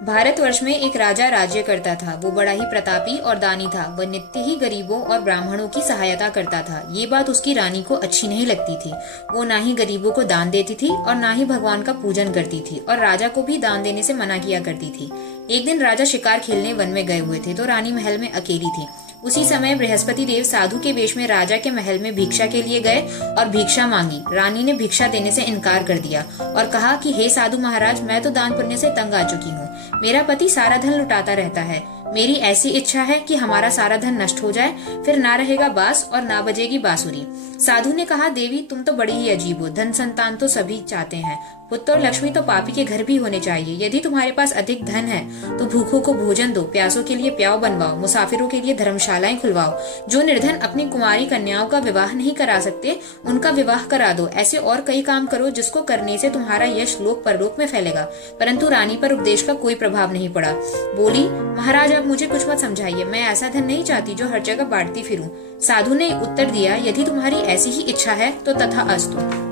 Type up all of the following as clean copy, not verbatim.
भारतवर्ष में एक राजा राज्य करता था। वो बड़ा ही प्रतापी और दानी था। वह नित्य ही गरीबों और ब्राह्मणों की सहायता करता था। ये बात उसकी रानी को अच्छी नहीं लगती थी। वो ना ही गरीबों को दान देती थी और ना ही भगवान का पूजन करती थी, और राजा को भी दान देने से मना किया करती थी। एक दिन राजा शिकार खेलने वन में गए हुए थे, तो रानी महल में अकेली थी। उसी समय बृहस्पति देव साधु के वेश में राजा के महल में भिक्षा के लिए गए और भिक्षा मांगी। रानी ने भिक्षा देने से इनकार कर दिया और कहा कि हे साधु महाराज, मैं तो दान पुण्य से तंग आ चुकी हूँ। मेरा पति सारा धन लुटाता रहता है। मेरी ऐसी इच्छा है कि हमारा सारा धन नष्ट हो जाए, फिर ना रहेगा बांस और ना बजेगी बांसुरी। साधु ने कहा, देवी तुम तो बड़ी ही अजीब हो। धन संतान तो सभी चाहते हैं, पुत्र और लक्ष्मी तो पापी के घर भी होने चाहिए। यदि तुम्हारे पास अधिक धन है तो भूखों को भोजन दो, प्यासों के लिए प्याव बनवाओ, मुसाफिरों के लिए धर्मशालाएं खुलवाओ। जो निर्धन अपनी कुमारी कन्याओं का विवाह नहीं करा सकते, उनका विवाह करा दो। ऐसे और कई काम करो जिसको करने से तुम्हारा यश लोक परलोक में फैलेगा। परंतु रानी पर उपदेश का कोई प्रभाव नहीं पड़ा। बोली, महाराज आप मुझे कुछ मत समझाइए। मैं ऐसा धन नहीं चाहती जो हर जगह बांटती फिरूं। साधु ने उत्तर दिया, यदि तुम्हारी ऐसी ही इच्छा है तो तथा अस्तु।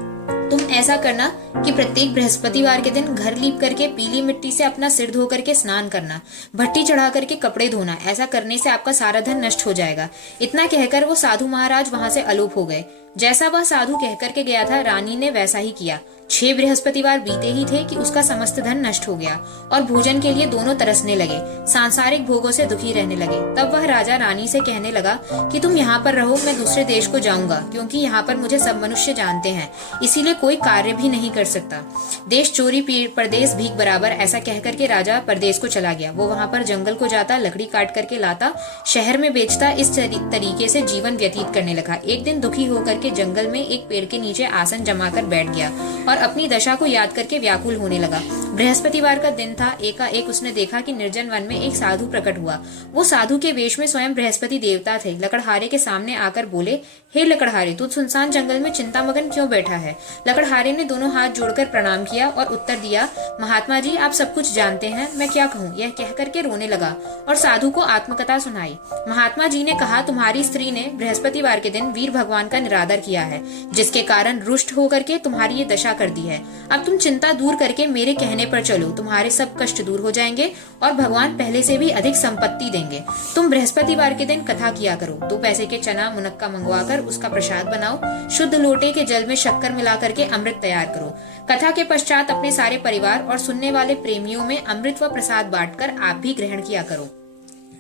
तुम ऐसा करना कि प्रत्येक बृहस्पतिवार के दिन घर लीप करके पीली मिट्टी से अपना सिर धो करके स्नान करना, भट्टी चढ़ा करके कपड़े धोना। ऐसा करने से आपका सारा धन नष्ट हो जाएगा। इतना कहकर वो साधु महाराज वहां से अलोप हो गए। जैसा वह साधु कहकर के गया था, रानी ने वैसा ही किया। 6 बृहस्पतिवार बीते ही थे कि उसका समस्त धन नष्ट हो गया और भोजन के लिए दोनों तरसने लगे, सांसारिक भोगों से दुखी रहने लगे। तब वह राजा रानी से कहने लगा कि तुम यहाँ पर रहो, मैं दूसरे देश को जाऊंगा, क्योंकि यहाँ पर मुझे सब मनुष्य जानते हैं, इसीलिए कोई कार्य भी नहीं कर सकता। देश चोरी परदेश भीख बराबर, ऐसा कहकर के राजा परदेश को चला गया। वो वहाँ पर जंगल को जाता, लकड़ी काट करके लाता, शहर में बेचता। इस तरीके से जीवन व्यतीत करने लगा। एक दिन दुखी होकर के जंगल में एक पेड़ के नीचे आसन जमाकर बैठ गया और अपनी दशा को याद करके व्याकुल होने लगा। बृहस्पतिवार का दिन था। एकाएक उसने देखा कि निर्जन वन में एक साधु प्रकट हुआ। वो साधु के वेश में स्वयं बृहस्पति देवता थे। लकड़हारे के सामने आकर बोले, हे लकड़हारे, तू सुनसान जंगल में चिंतामगन क्यों बैठा है? लकड़हारे ने दोनों हाथ जोड़कर प्रणाम किया और उत्तर दिया, महात्मा जी आप सब कुछ जानते हैं, मैं क्या कहूँ। यह कह करके रोने लगा और साधु को आत्मकथा सुनाई। महात्मा जी ने कहा, तुम्हारी स्त्री ने बृहस्पतिवार के दिन वीर भगवान का निरादर किया है, जिसके कारण रुष्ट होकर के तुम्हारी ये दशा कर दी है। अब तुम चिंता दूर करके मेरे कहने पर चलो, तुम्हारे सब कष्ट दूर हो जाएंगे और भगवान पहले से भी अधिक संपत्ति देंगे। तुम बृहस्पतिवार के दिन कथा किया करो। 2 पैसे के चना मुनक्का मंगवाकर उसका प्रसाद बनाओ। शुद्ध लोटे के जल में शक्कर मिला करके अमृत तैयार करो। कथा के पश्चात अपने सारे परिवार और सुनने वाले प्रेमियों में अमृत व प्रसाद बांटकर आप भी ग्रहण किया करो।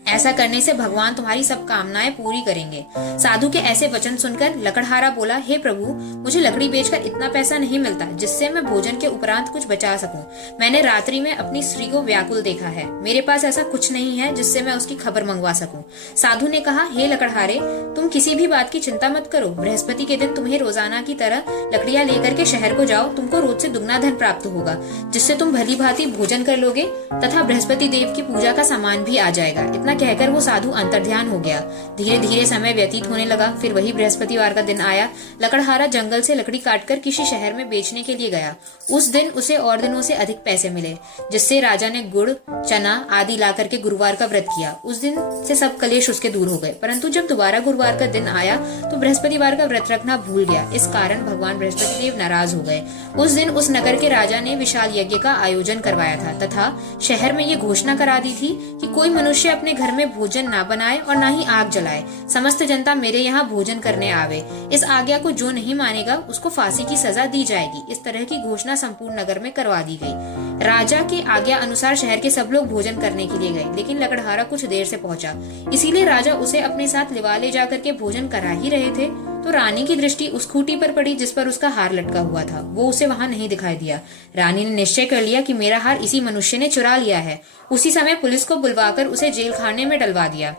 ऐसा करने से भगवान तुम्हारी सब कामनाएं पूरी करेंगे। साधु के ऐसे वचन सुनकर लकड़हारा बोला, हे प्रभु, मुझे लकड़ी बेचकर इतना पैसा नहीं मिलता जिससे मैं भोजन के उपरांत कुछ बचा सकूं। मैंने रात्रि में अपनी स्त्री को व्याकुल देखा है। मेरे पास ऐसा कुछ नहीं है जिससे मैं उसकी खबर मंगवा सकूं। साधु ने कहा, हे लकड़हारे, तुम किसी भी बात की चिंता मत करो। बृहस्पति के दिन तुम्हें रोजाना की तरह लकड़ियां लेकर के शहर को जाओ। तुमको रोज से दुगना धन प्राप्त होगा, जिससे तुम भली भांति भोजन कर लोगे तथा बृहस्पति देव की पूजा का सामान भी आ जाएगा। इतना कहकर वो साधु अंतर्ध्यान हो गया। धीरे धीरे समय व्यतीत होने लगा। फिर वही बृहस्पतिवार का दिन आया। लकड़हारा जंगल से लकड़ी काटकर किसी शहर में बेचने के लिए गया। उस दिन उसे और दिनों से अधिक पैसे मिले, जिससे राजा ने गुड़, चना आदि ला करके गुरुवार का व्रत किया। उस दिन से सब कलेश उसके दूर हो गए। परंतु जब दोबारा गुरुवार का दिन आया तो बृहस्पतिवार का व्रत रखना भूल गया। इस कारण भगवान बृहस्पति देव नाराज हो गए। उस दिन उस नगर के राजा ने विशाल यज्ञ का आयोजन करवाया था तथा शहर में ये घोषणा करा दी थी कि कोई मनुष्य अपने घर में भोजन ना बनाए और ना ही आग जलाए। समस्त जनता मेरे यहाँ भोजन करने आवे। इस आज्ञा को जो नहीं मानेगा उसको फांसी की सजा दी जाएगी। इस तरह की घोषणा संपूर्ण नगर में करवा दी गई। राजा की आज्ञा अनुसार शहर के सब लोग भोजन करने के लिए गए, लेकिन लकड़हारा कुछ देर से पहुंचा। इसीलिए राजा उसे अपने साथ लिवा ले जाकर के भोजन करा ही रहे थे तो रानी की दृष्टि उस खूंटी पर पड़ी जिस पर उसका हार लटका हुआ था। वो उसे वहां नहीं दिखाई दिया। रानी ने निश्चय कर लिया कि मेरा हार इसी मनुष्य ने चुरा लिया है। उसी समय पुलिस को बुलवाकर उसे जेल खाने में डलवा दिया।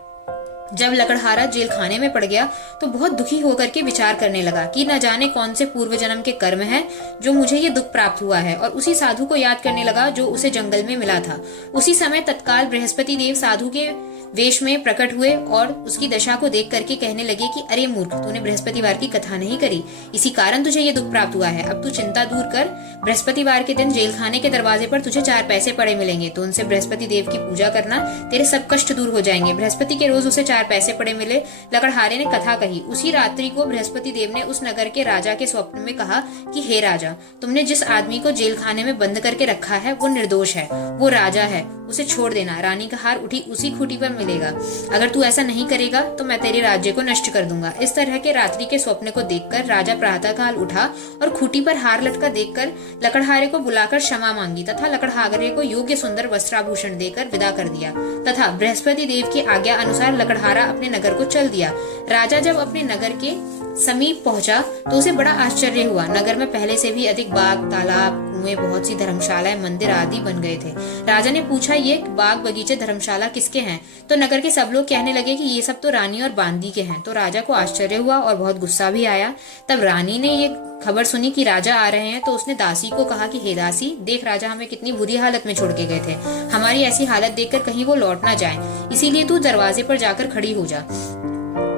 जब लकड़हारा जेल खाने में पड़ गया तो बहुत दुखी होकर के विचार करने लगा कि न जाने कौन से पूर्व जन्म के कर्म हैं जो मुझे ये दुख प्राप्त हुआ है, और उसी साधु को याद करने लगा जो उसे जंगल में मिला था। उसी समय तत्काल बृहस्पति देव साधु के वेश में प्रकट हुए और उसकी दशा को देख करके कहने लगे कि अरे मूर्ख, तूने बृहस्पतिवार की कथा नहीं करी, इसी कारण तुझे ये दुख प्राप्त हुआ है। अब तू चिंता दूर कर। बृहस्पतिवार के दिन जेल खाने के दरवाजे पर तुझे 4 पैसे पड़े मिलेंगे, तो उनसे बृहस्पति देव की पूजा करना, तेरे सब कष्ट दूर हो जाएंगे। बृहस्पति के रोज उसे 4 पैसे पड़े मिले। लकड़हारे ने कथा कही। उसी रात्रि को बृहस्पति देव ने उस नगर के राजा के स्वप्न में कहा कि हे राजा, तुमने जिस आदमी को जेल खाने में बंद करके रखा है वो निर्दोष है, वो राजा है। उसे छोड़ देना। रानी का हार उठी उसी खूंटी पर मिलेगा। अगर तू ऐसा नहीं करेगा तो मैं तेरे राज्य को नष्ट कर दूंगा। इस तरह के रात्रि के स्वप्न को देखकर राजा प्रातःकाल उठा और खूंटी पर हार लटका देखकर लकड़हारे को बुलाकर क्षमा मांगी तथा लकड़हारे को योग्य सुंदर वस्त्राभूषण देकर विदा कर दिया तथा बृहस्पति देव की आज्ञा अनुसार लकड़हारा अपने नगर को चल दिया। राजा जब अपने नगर के समीप पहुंचा तो उसे बड़ा आश्चर्य हुआ। नगर में पहले से भी अधिक बाग, तालाब, कुएं, बहुत सी धर्मशालाएं, मंदिर आदि बन गए थे। राजा ने पूछा, ये बाग, बगीचे, धर्मशाला किसके हैं? तो नगर के सब लोग कहने लगे कि ये सब तो रानी और बांदी के हैं। तो राजा को आश्चर्य हुआ और बहुत गुस्सा भी आया। तब रानी ने ये खबर सुनी कि राजा आ रहे हैं तो उसने दासी को कहा कि हे दासी, देख राजा हमें कितनी बुरी हालत में छोड़ के गए थे। हमारी ऐसी हालत देखकर कहीं वो लौट ना जाए, इसीलिए तू दरवाजे पर जाकर खड़ी हो जा।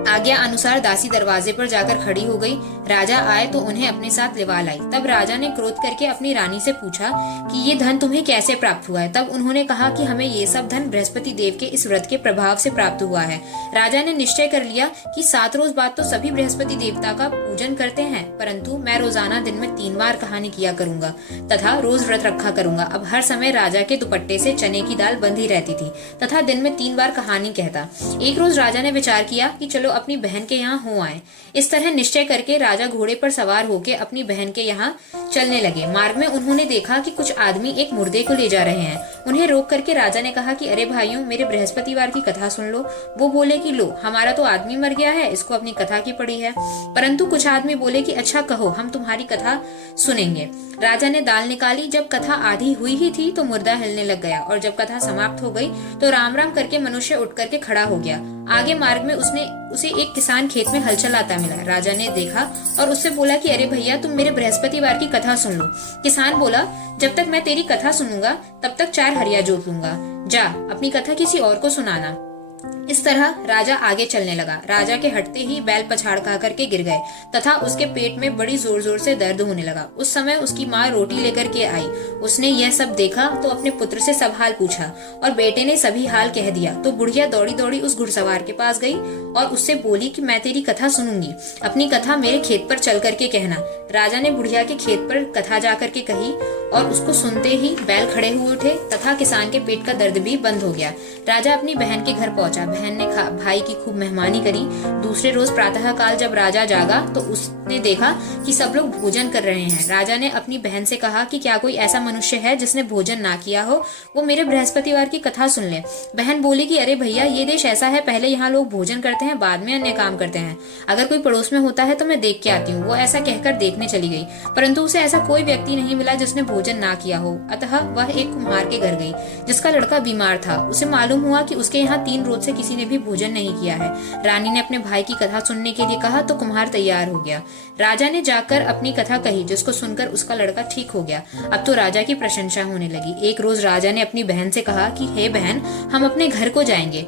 आज्ञा अनुसार दासी दरवाजे पर जाकर खड़ी हो गई। राजा आए तो उन्हें अपने साथ लिवा लाई। तब राजा ने क्रोध करके अपनी रानी से पूछा कि ये धन तुम्हें कैसे प्राप्त हुआ है? तब उन्होंने कहा कि हमें ये सब धन बृहस्पति देव के इस व्रत के प्रभाव से प्राप्त हुआ है। राजा ने निश्चय कर लिया कि 7 रोज बाद तो सभी बृहस्पति देवता का पूजन करते हैं, परंतु मैं रोजाना दिन में 3 बार कहानी किया करूंगा तथा रोज व्रत रखा करूंगा। अब हर समय राजा के दुपट्टे से चने की दाल बंधी रहती थी तथा दिन में 3 बार कहानी कहता। एक रोज राजा ने विचार किया कि चलो अपनी बहन के यहाँ हो आए। इस तरह निश्चय करके राजा घोड़े पर सवार होकर अपनी बहन के यहाँ चलने लगे। मार्ग में उन्होंने देखा कि कुछ आदमी एक मुर्दे को ले जा रहे हैं। उन्हें रोक करके राजा ने कहा कि अरे भाइयों, मेरे बृहस्पतिवार की कथा सुन लो। वो बोले कि लो, हमारा तो आदमी मर गया है, इसको अपनी कथा की पड़ी है। परंतु कुछ आदमी बोले कि अच्छा कहो, हम तुम्हारी कथा सुनेंगे। राजा ने दाल निकाली। जब कथा आधी हुई ही थी तो मुर्दा हिलने लग गया और जब कथा समाप्त हो गई तो राम राम करके मनुष्य उठ करके खड़ा हो गया। आगे मार्ग में उसे एक किसान खेत में हल चलाता मिला। राजा ने देखा और उससे बोला कि अरे भैया, तुम मेरे बृहस्पतिवार की कथा सुन लो। किसान बोला, जब तक मैं तेरी कथा सुनूंगा तब तक 4 हरिया जोत लूंगा। जा, अपनी कथा किसी और को सुनाना। इस तरह राजा आगे चलने लगा। राजा के हटते ही बैल पछाड़ खा करके गिर गए तथा उसके पेट में बड़ी जोर जोर से दर्द होने लगा। उस समय उसकी माँ रोटी लेकर के आई। उसने यह सब देखा तो अपने पुत्र से सब हाल पूछा और बेटे ने सभी हाल कह दिया। तो बुढ़िया दौड़ी दौड़ी उस घुड़सवार के पास गई और उससे बोली कि मैं तेरी कथा सुनूंगी, अपनी कथा मेरे खेत पर चल करके कहना। राजा ने बुढ़िया के खेत पर कथा जा करके कही और उसको सुनते ही बैल खड़े हुए उठे तथा किसान के पेट का दर्द भी बंद हो गया। राजा अपनी बहन के घर पहुंचा। बहन ने भाई की खूब मेहमानी करी। दूसरे रोज प्रातः काल जब राजा जागा तो उसने देखा कि सब लोग भोजन कर रहे हैं। राजा ने अपनी बहन से कहा कि क्या कोई ऐसा मनुष्य है जिसने भोजन ना किया हो, वो मेरे बृहस्पतिवार की कथा सुन ले। बहन बोली कि अरे भैया, ये देश ऐसा है, पहले यहाँ लोग भोजन करते हैं, बाद में अन्य काम करते हैं। अगर कोई पड़ोस में होता है तो मैं देख के आती हूँ। वो ऐसा कहकर देखने चली गई, परंतु उसे ऐसा कोई व्यक्ति नहीं मिला जिसने भोजन ना किया हो। अतः वह एक कुम्हार के घर गई जिसका लड़का बीमार था। उसे मालूम हुआ कि उसके यहाँ 3 रोज से किसी ने भी भोजन नहीं किया है। रानी ने अपने भाई की कथा सुनने के लिए कहा तो कुम्हार तैयार हो गया। राजा ने जाकर अपनी कथा कही, जिसको सुनकर उसका लड़का ठीक हो गया। अब तो राजा की प्रशंसा होने लगी। एक रोज राजा ने अपनी बहन से कहा कि हे बहन, हम अपने घर को जाएंगे,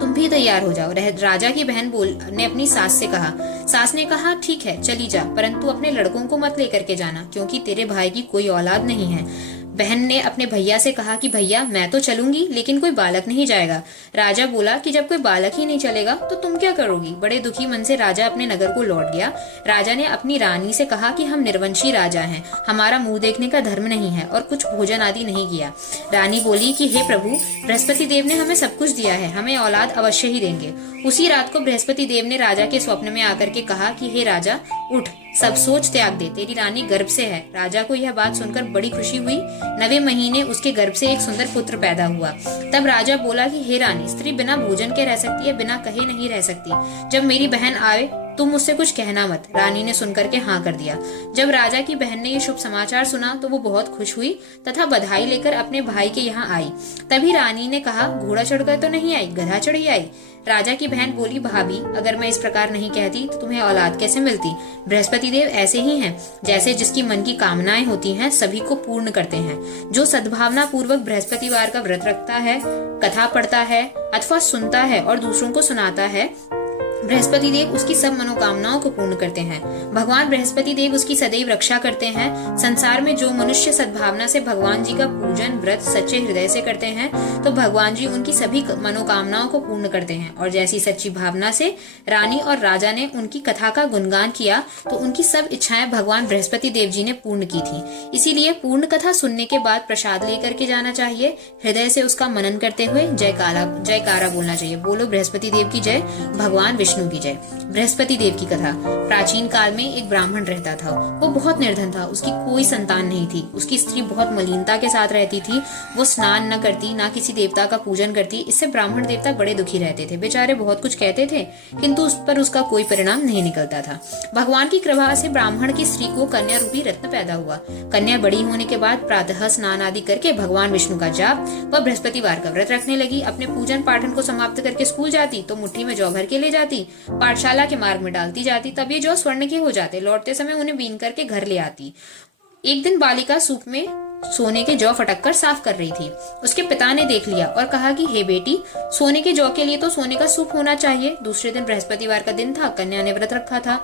तुम भी तैयार हो जाओ। राजा की बहन ने अपनी सास से कहा। सास ने कहा ठीक है, चली जा, परंतु अपने लड़कों को मत लेकर के जाना, क्योंकि तेरे भाई की कोई औलाद नहीं है। बहन ने अपने भैया से कहा कि भैया, मैं तो चलूंगी लेकिन कोई बालक नहीं जाएगा। राजा बोला कि जब कोई बालक ही नहीं चलेगा तो तुम क्या करोगी? बड़े दुखी मन से राजा अपने नगर को लौट गया। राजा ने अपनी रानी से कहा कि हम निर्वंशी राजा हैं, हमारा मुंह देखने का धर्म नहीं है और कुछ भोजन आदि नहीं किया। रानी बोली कि हे प्रभु, बृहस्पति देव ने हमें सब कुछ दिया है, हमें औलाद अवश्य ही देंगे। उसी रात को बृहस्पति देव ने राजा के स्वप्न में आकर के कहा कि हे राजा, उठ, सब सोच त्याग दे, तेरी रानी गर्भ से है। राजा को यह बात सुनकर बड़ी खुशी हुई। 9वें महीने उसके गर्भ से एक सुंदर पुत्र पैदा हुआ। तब राजा बोला कि हे रानी, स्त्री बिना भोजन के रह सकती है, बिना कहे नहीं रह सकती। जब मेरी बहन आए तुम मुझसे कुछ कहना मत। रानी ने सुनकर के हाँ कर दिया। जब राजा की बहन ने ये शुभ समाचार सुना तो वो बहुत खुश हुई तथा बधाई लेकर अपने भाई के यहाँ आई। तभी रानी ने कहा, घोड़ा चढ़कर तो नहीं आई, गधा चढ़ी आई। राजा की बहन बोली, भाभी, अगर मैं इस प्रकार नहीं कहती तो तुम्हें औलाद कैसे मिलती? बृहस्पति देव ऐसे ही हैं, जैसे जिसकी मन की कामनाएं होती हैं सभी को पूर्ण करते हैं। जो सद्भावना पूर्वक बृहस्पतिवार का व्रत रखता है, कथा पढ़ता है अथवा सुनता है और दूसरों को सुनाता है, बृहस्पति देव उसकी सब मनोकामनाओं को पूर्ण करते हैं। भगवान बृहस्पति देव उसकी सदैव रक्षा करते हैं। संसार में जो मनुष्य सद्भावना से भगवान जी का पूजन व्रत सच्चे हृदय से करते हैं तो भगवान जी उनकी सभी मनोकामनाओं को पूर्ण करते हैं। और जैसी सच्ची भावना से रानी और राजा ने उनकी कथा का गुणगान किया तो उनकी सब इच्छाएं भगवान बृहस्पति देव जी ने पूर्ण की थी। इसीलिए पूर्ण कथा सुनने के बाद प्रसाद लेकर के जाना चाहिए। हृदय से उसका मनन करते हुए जयकारा बोलना चाहिए। बोलो बृहस्पति देव की जय, भगवान विष्णु की जय। बृहस्पति देव की कथा। प्राचीन काल में एक ब्राह्मण रहता था। वो बहुत निर्धन था, उसकी कोई संतान नहीं थी। उसकी स्त्री बहुत मलिनता के साथ रहती थी। वो स्नान न करती, ना किसी देवता का पूजन करती। इससे ब्राह्मण देवता बड़े दुखी रहते थे। बेचारे बहुत कुछ कहते थे किंतु उस पर उसका कोई परिणाम नहीं निकलता था। भगवान की कृपा से ब्राह्मण की स्त्री को कन्या रूपी रत्न पैदा हुआ। कन्या बड़ी होने के बाद प्रातः स्नान आदि करके भगवान विष्णु का जाप व बृहस्पतिवार का व्रत रखने लगी। अपने पूजन पाठन को समाप्त करके स्कूल जाती तो मुट्ठी में जौ भर के ले जाती, पाठशाला के मार्ग में डालती जाती। तब ये जौ स्वर्ण के हो जाते। लौटते समय उन्हें बीन करके घर ले आती। एक दिन बालिका सूप में सोने के जौ फटक कर साफ कर रही थी। उसके पिता ने देख लिया और कहा कि हे बेटी, सोने के जौ के लिए तो सोने का सूप होना चाहिए। दूसरे दिन बृहस्पतिवार का दिन था। कन्या ने व्रत रखा था।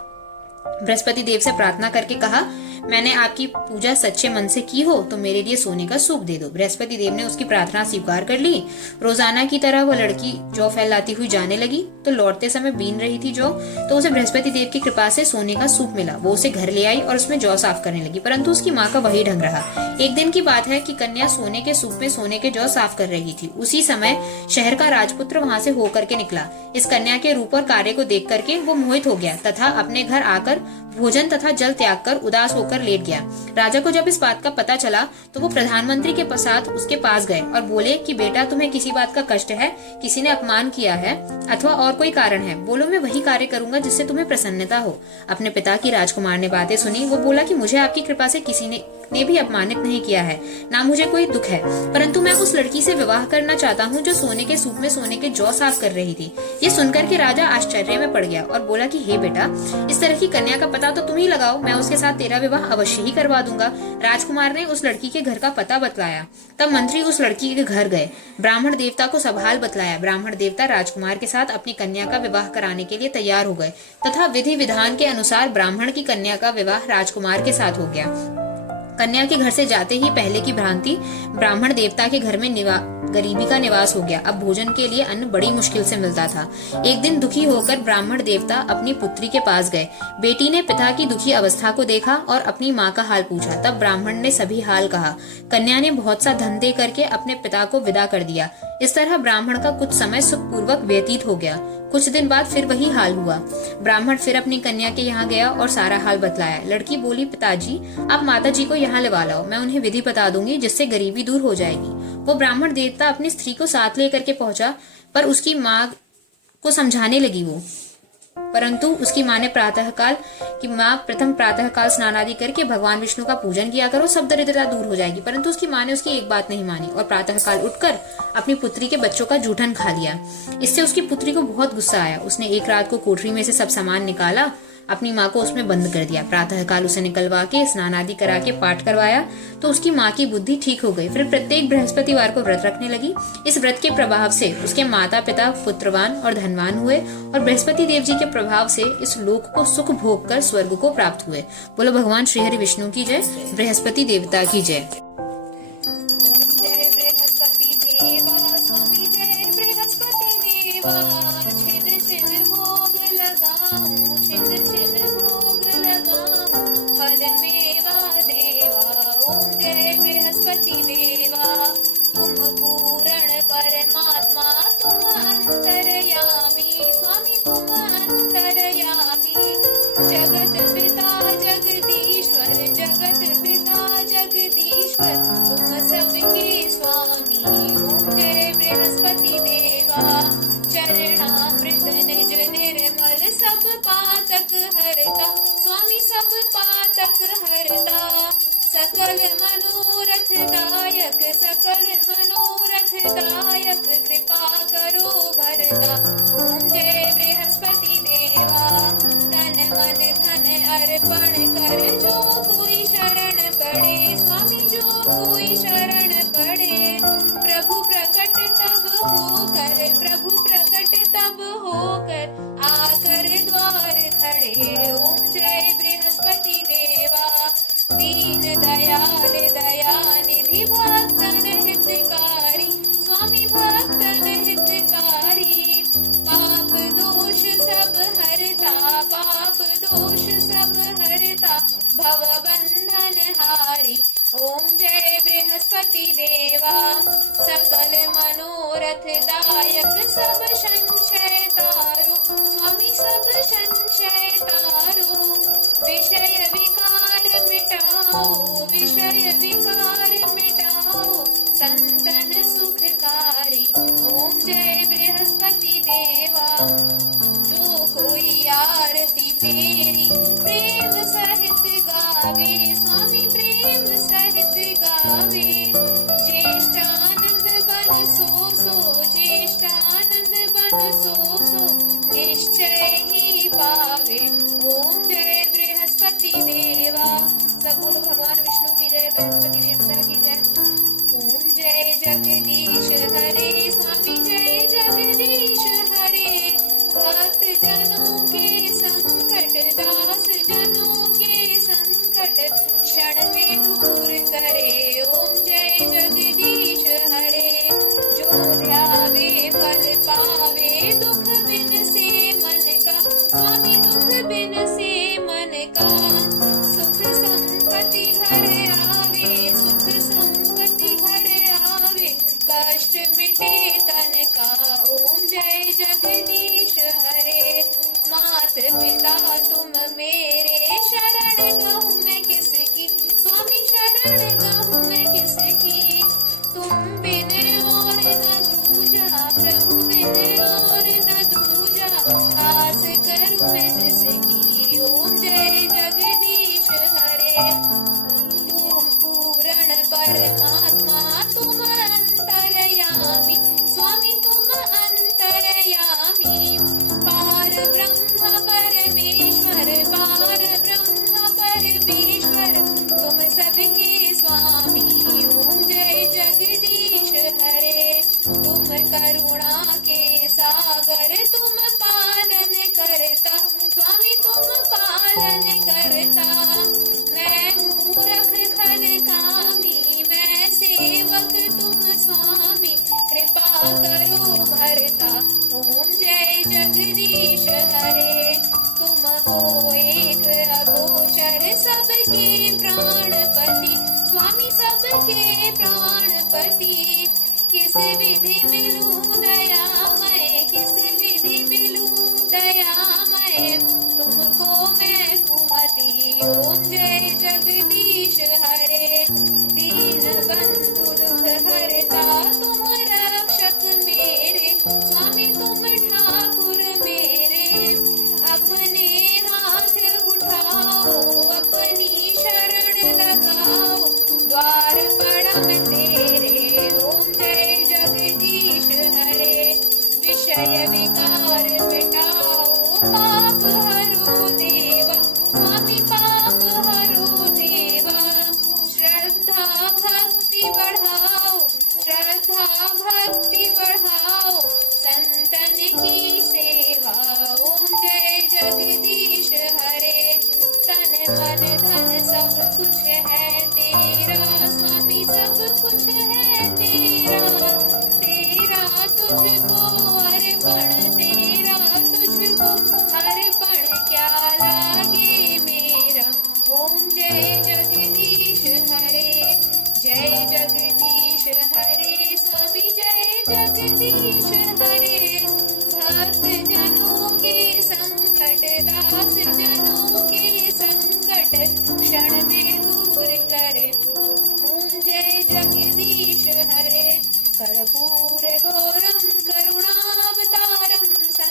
बृहस्पति देव से प्रार्थना करके कहा, मैंने आपकी पूजा सच्चे मन से की हो तो मेरे लिए सोने का सूप दे दो। बृहस्पति देव ने उसकी प्रार्थना स्वीकार कर ली। रोजाना की तरह वो लड़की जौ फैलाती हुई जाने लगी। तो लौटते समय बीन रही थी जौ, तो उसे बृहस्पति देव की कृपा से सोने का सूप मिला। वो उसे घर ले आई और उसमें जौ साफ करने लगी, परंतु उसकी माँ का वही ढंग रहा। एक दिन की बात है कि कन्या सोने के सूप में सोने के जौ साफ कर रही थी। उसी समय शहर का राजपुत्र वहां से होकर के निकला। इस कन्या के रूप और कार्य को देख करके वो मोहित हो गया तथा अपने घर आकर भोजन तथा जल त्याग कर उदास होकर लेट गया। राजा को जब इस बात का पता चला तो वो प्रधानमंत्री के साथ उसके पास गए और बोले कि बेटा, तुम्हें किसी बात का कष्ट है, किसी ने अपमान किया है अथवा और कोई कारण है? बोलो, मैं वही कार्य करूंगा जिससे तुम्हें प्रसन्नता हो। अपने पिता की राजकुमार ने बातें सुनी। वो बोला कि मुझे आपकी कृपा से किसी ने भी अपमानित नहीं किया है, ना मुझे कोई दुख है, परंतु मैं उस लड़की से विवाह करना चाहता हूँ जो सोने के सूप में सोने के जौ साफ कर रही थी। ये सुनकर के राजा आश्चर्य में पड़ गया और बोला कि हे बेटा, इस तरह की कन्या का पता तो तुम ही लगाओ, मैं उसके साथ तेरा विवाह अवश्य ही करवा दूंगा। राजकुमार ने उस लड़की के घर का पता बतलाया। तब मंत्री उस लड़की के घर गए, ब्राह्मण देवता को सब हाल बतलाया। ब्राह्मण देवता राजकुमार के साथ अपनी कन्या का विवाह कराने के लिए तैयार हो गए तथा विधि विधान के अनुसार ब्राह्मण की कन्या का विवाह राजकुमार के साथ हो गया। कन्या के घर से जाते ही पहले की भ्रांति ब्राह्मण देवता के घर में गरीबी का निवास हो गया। अब भोजन के लिए अन्न बड़ी मुश्किल से मिलता था। एक दिन दुखी होकर ब्राह्मण देवता अपनी पुत्री के पास गए। बेटी ने पिता की दुखी अवस्था को देखा और अपनी माँ का हाल पूछा। तब ब्राह्मण ने सभी हाल कहा। कन्या ने बहुत सा धन दे करके अपने पिता को विदा कर दिया। इस तरह ब्राह्मण का कुछ समय सुखपूर्वक व्यतीत हो गया। कुछ दिन बाद फिर वही हाल हुआ। ब्राह्मण फिर अपनी कन्या के यहाँ गया और सारा हाल बतलाया। लड़की बोली, पिताजी, आप माता जी को यहाँ लगा लाओ, मैं उन्हें विधि बता दूंगी जिससे गरीबी दूर हो जाएगी। वो ब्राह्मण देवता अपनी स्त्री को साथ लेकर के पहुंचा, पर उसकी माँ को समझाने लगी परंतु उसकी माँ ने प्रथम प्रातःकाल स्नान आदि करके भगवान विष्णु का पूजन किया करो, सब दरिद्रता दूर हो जाएगी। परंतु उसकी माँ ने उसकी एक बात नहीं मानी और प्रातःकाल उठकर अपनी पुत्री के बच्चों का जूठन खा लिया। इससे उसकी पुत्री को बहुत गुस्सा आया। उसने एक रात को कोठरी में से सब सामान निकाला, अपनी माँ को उसमें बंद कर दिया। प्रातःकाल उसे निकलवा के स्नान आदि करा के पाठ करवाया तो उसकी माँ की बुद्धि ठीक हो गई। फिर प्रत्येक बृहस्पतिवार को व्रत रखने लगी। इस व्रत के प्रभाव से उसके माता पिता पुत्रवान और धनवान हुए और बृहस्पति देव जी के प्रभाव से इस लोक को सुख भोग कर स्वर्ग को प्राप्त हुए। बोलो भगवान श्री हरि विष्णु की जय, बृहस्पति देवता की जय। बृहस्पति देवा, तुम पूर्ण परमात्मा, तुम अंतर्यामी स्वामी, तुम अंतर्यामी। जगत पिता जगदीश्वर, जगत पिता जगदीश्वर, तुम सबके स्वामी। ओम जय बृहस्पति देवा। चरणामृत निज निर्मल सब पातक हरता, स्वामी सब पातक हरता। सकल मनोरथ दायक, सकल मनोरथ दायक, कृपा करो भरता। ओम जय बृहस्पति देवा। तन मन धन अर्पण कर जो कोई शरण पड़े, स्वामी जो कोई शरण पड़े। प्रभु प्रकट तब होकर, प्रभु प्रकट तब होकर, आकर द्वार खड़े। ओम जय बृहस्पति देवा दीन दयाल दयानिधि भक्तन हितकारी स्वामी भक्तन हितकारी। पाप दोष सब हरता पाप दोष सब हरता भव बंधन हारी। ओम जय बृहस्पति देवा सकल मनोरथ दायक सब संशय तारो स्वामी सब संशय तारो। विषय विकार मिटाओ विषय विकार मिटाओ संतन सुखकारी। ओम जय बृहस्पति देवा जो कोई आरती तेरी प्रेम सहित गावे स्वामी प्रेम सहित गावे। ज्येष्ठानंद बन सो ज्येष्ठानंद बन सो निश्चय ही पावे। ओम जय बृहस्पति देवा सब बोलो भगवान विष्णु की जय बृहस्पति देवता की जय। ओम जय जगदीश हरे स्वामी जय जगदीश हरे। भक्त जनों के संकट दास जनों के संकट क्षण में दूर करे। ओम जय जगदीश हरे जो ध्यावे फल पावे दुख बिन से मन का स्वामी दुख बिन से मन का। सुख संपत्ति घर आवे सुख संपत्ति घर आवे कष्ट मिटे तन का। ओम जय जगदीश हरे मात पिता तुम मेरे शरण गाऊं मैं किसकी स्वामी शरण गाऊं मैं किसकी। तुम बिन और न दूजा प्रभु बिन और न दूजा आस करूं मैं जिसकी। ओम जय जगदीश हरे तुम पूर्ण परमात्मा तुम अंतर्यामी स्वामी तुम अंतर्यामी। पार ब्रह्म परमेश्वर तुम सबके स्वामी। ओम जय जगदीश हरे तुम करुणा के सागर तुम पालन करता स्वामी तुम पालन करता। मैं मूर्ख खल कामी मैं सेवक तुम स्वामी कृपा करो भरता। ओम जय जगदीश हरे तुम हो एक अगोचर सबके प्राणपति स्वामी सबके प्राणपति। किस विधि मिलूं दयामय किस विधि मिलूं दयामय तुमको मैं कुमति। ओम जय जगदीश हरे दीन बंधु दुख हरता तुम रक्षक मेरे स्वामी तुम ठाकुर मेरे। अपने हाथ उठाओ अपनी शरण लगाओ द्वार पड़ा मैं तेरे। ओम जय जगदीश हरे विषय विकार मिटाओ पाप हरो देवा स्वामी पाप हरो देवा। श्रद्धा भक्ति बढ़ाओ श्रद्धा भक्ति बढ़ाओ संतन की सेवा। ओम जय जगदीश हरे तन मन धन सब कुछ है तेरा स्वामी सब कुछ है तेरा। तेरा तुझको अर्पण तेरा तुझको अर्पण क्या लागे मेरा। ओम जय जगदीश हरे जय जगदीश हरे स्वामी जय जगदीश हरे। भक्त जनों के संकट दास जनों के संकट क्षण